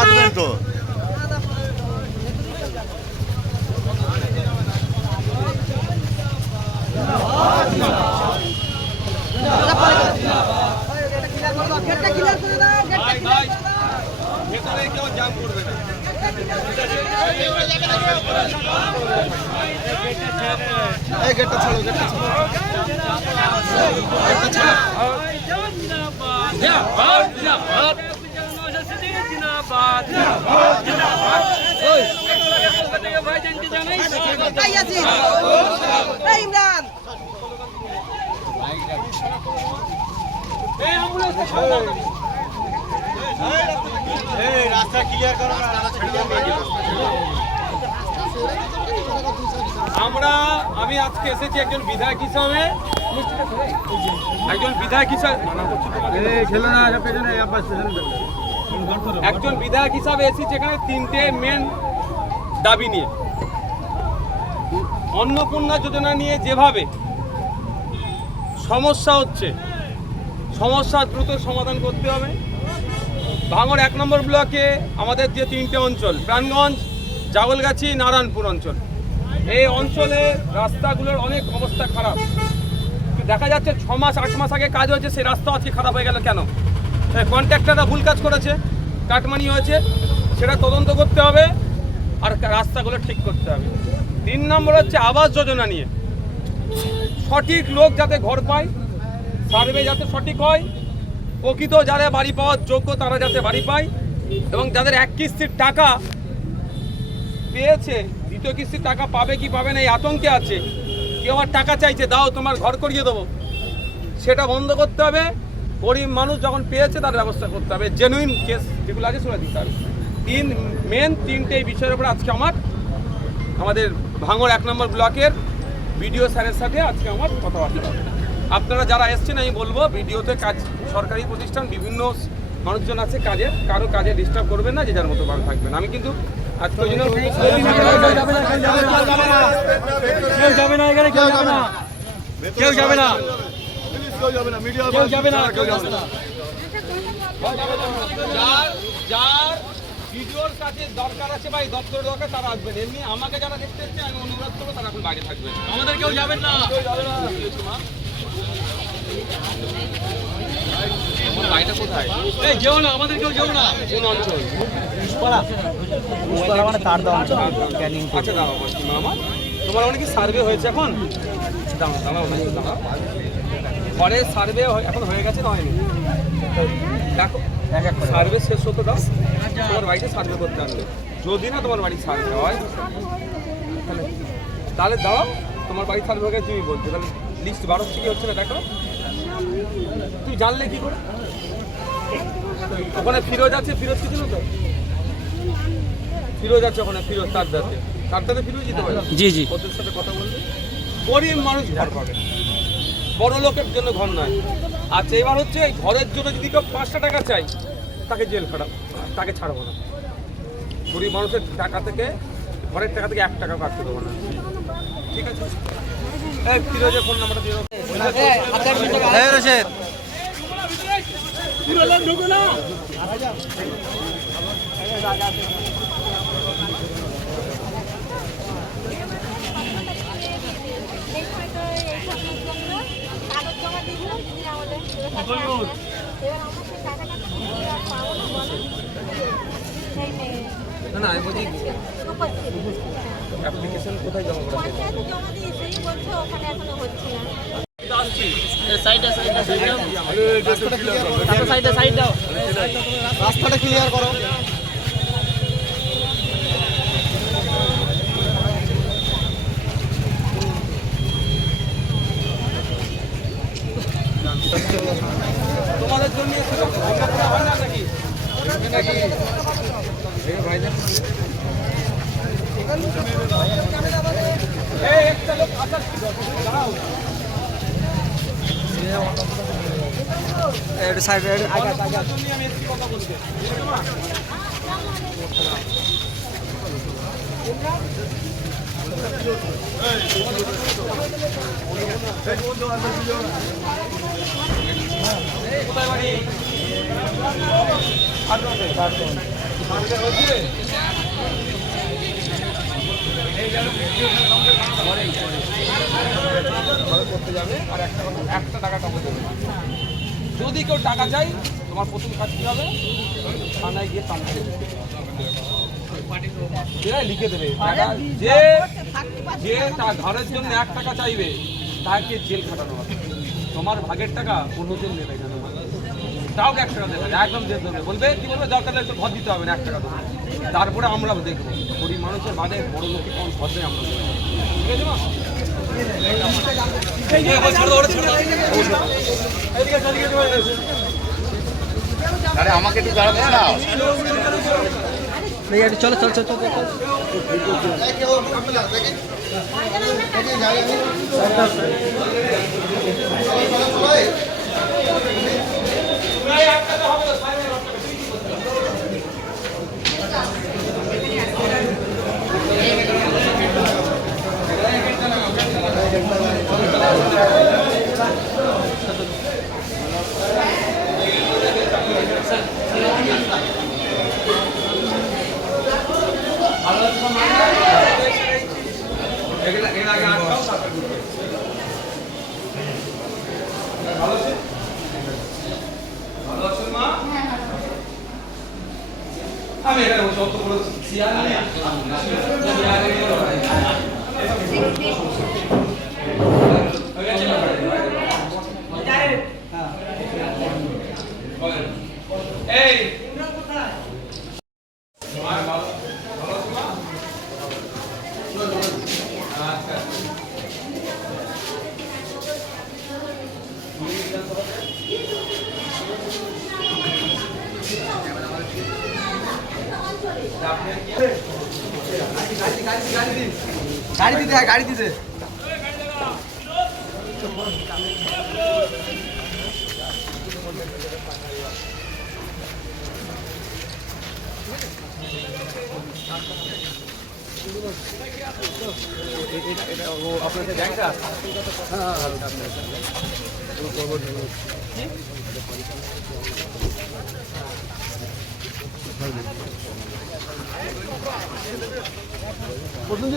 কাটবেন তো। ভেতরে কেউ জাম করবে না। এই গেটটা ছাড়ো, গেটটা ছাড়ো। রাস্তা ক্লিয়ার করো না। আমি আজকে এসেছি একজন বিধায়ক হিসাবে, একজন বিধায়ক হিসাবে এসেছি এখানে তিনটে মেন দাবি নিয়ে। অন্নপূর্ণা যোজনা নিয়ে যেভাবে সমস্যা হচ্ছে, সমস্যা দ্রুত সমাধান করতে হবে। ভাঙড় 1 নম্বর ব্লকে আমাদের যে তিনটে অঞ্চল, প্রাণগঞ্জ, জাগলগাছি, নারায়ণপুর অঞ্চল, এই অঞ্চলে রাস্তাগুলোর অনেক অবস্থা খারাপ। দেখা যাচ্ছে 6 মাস 8 মাস আগে কাজ হয়েছে, সেই রাস্তা আজকে খারাপ হয়ে গেল কেন? কন্ট্রাক্টররা ভুল কাজ করেছে, কাটমানি হয়েছে, সেটা তদন্ত করতে হবে আর রাস্তাগুলো ঠিক করতে হবে। 3 নম্বর হচ্ছে আবাস যোজনা নিয়ে সঠিক লোক যাতে ঘর পায়, সার্ভে যাতে সঠিক হয়, প্রকৃত যারা বাড়ি পাওয়ার যোগ্য তারা যাতে বাড়ি পায়, এবং যাদের এক কিস্তির টাকা পেয়েছে দ্বিতীয় কিস্তির টাকা পাবে কি পাবে না এই আতঙ্কে আছে, কেউ আর টাকা চাইছে দাও তোমার ঘর করিয়ে দেবো, সেটা বন্ধ করতে হবে। গরিব মানুষ যখন পেয়েছে তার ব্যবস্থা করতে হবে, জেনুইন কেস যেগুলো আছে সেগুলো দিতে হবে। তিনটে বিষয়ের উপর আজকে আমাদের ভাঙড় 1 নম্বর ব্লকের বিডিও স্যারের সাথে আজকে আমার কথাবার্তা হবে। আপনারা যারা এসছেন আমি বলবো, ভিডিওতে কাজ সরকারি প্রতিষ্ঠান বিভিন্ন মানুষজন আছে কাজের, কারো কাজে ডিস্টার্ব করবেন না, যে যার মতো ভালো থাকবেন। আমি কিন্তু আজকে ওই জন্য কেউ যাবে না, এখানে কেউ যাবে না, কেউ যাবে না, কেউ যাবে না, মিডিয়া কেউ যাবে না, কেউ যাবে না। যার ভিডিওর কাছে দরকার আছে বা এই দপ্তরের দরকার তারা আসবেন, এমনি আমাকে যারা দেখতে হচ্ছে আমি অনুরোধ করবো তারা এখন বাইরে থাকবেন। আমাদের কেউ যাবেন না, কেউ যাবে না। বাড়িটা কোথায়? এই যেও না, আমাদের কেউ যেও না। কোন অঞ্চল? মানে তার দাও। আচ্ছা দাও আমার। তোমার অনেক সার্ভে হয়েছে এখন? দাঁড়াও ঘরের সার্ভে এখন হয়ে গেছে না হয়নি? দেখো সার্ভে শেষ হতো দাও, তোমার বাড়িতে সার্ভে করতে আসবে। যদি না তোমার বাড়ির সার্ভে হয় তাহলে দাও, তোমার বাড়ির সার্ভে হয়ে গেছে তুমি বলছো, তাহলে লিস্ট 12 থেকে হচ্ছে না দেখো। তুই জানলে কি করে? ওখানে ফিরোজ আছে, ফিরোজ কিছু না তো? ফিরোজ আছে ওখানে, ফিরোজ তার সাথে ফিরোজ দিতে পারে। জি জি, ওদের সাথে কথা বললে গরিব মানুষ ঘর পাবে, বড় লোকের জন্য ঘর নয়। আচ্ছা এবার হচ্ছে ঘরের জন্য যদি কেউ 5টা টাকা চাই তাকে জেল খারাপ, তাকে ছাড়বো না। গরিব মানুষের টাকা থেকে, ঘরের টাকা থেকে 1 টাকা কাটতে দেবো না, ঠিক আছে? এই ফিরোজের ফোন নাম্বারটা দিয়ে দাও। না আমি বলছি অ্যাপ্লিকেশন কোথায় জমা করা আছে? রাস্তাটা ক্লিয়ার করো। তোমাদের জন্য হয় না নাকি? একটা লোক আসার কথা বলতে কোথায় বাড়ি? করতে যাবে আর একটা টাকা কামাতে দেবে। যদি কেউ টাকা চাই তোমার প্রথম কাজ কি হবে, থানায় গিয়ে টাকা লিখে দেবে। যে যে তার ঘরের জন্য 1 টাকা চাইবে তাকে জেল খাটানো হবে। তোমার ভাগের টাকা অন্যজন নেবে, তাও 1 টাকা দেবে, একদম জেল দেবে। বলবে কি বলবে, দরকার হলে ঘর দিতে হবে না, 1 টাকা দেবে। তারপরে আমরা দেখবো গরিব মানুষের বাদে বড় লোককে কোন ঘর দেয় আমরা, ঠিক আছে মা? আরে আমাকে একটু দাঁড়াতে না। চলো চলো চলো চলো আমি এখানে বসে অত বড় চেয়ার নিয়ে এই গাড়ি দিতে গাড়ি দিতে আপনাদের ব্যাংকটা প্রথম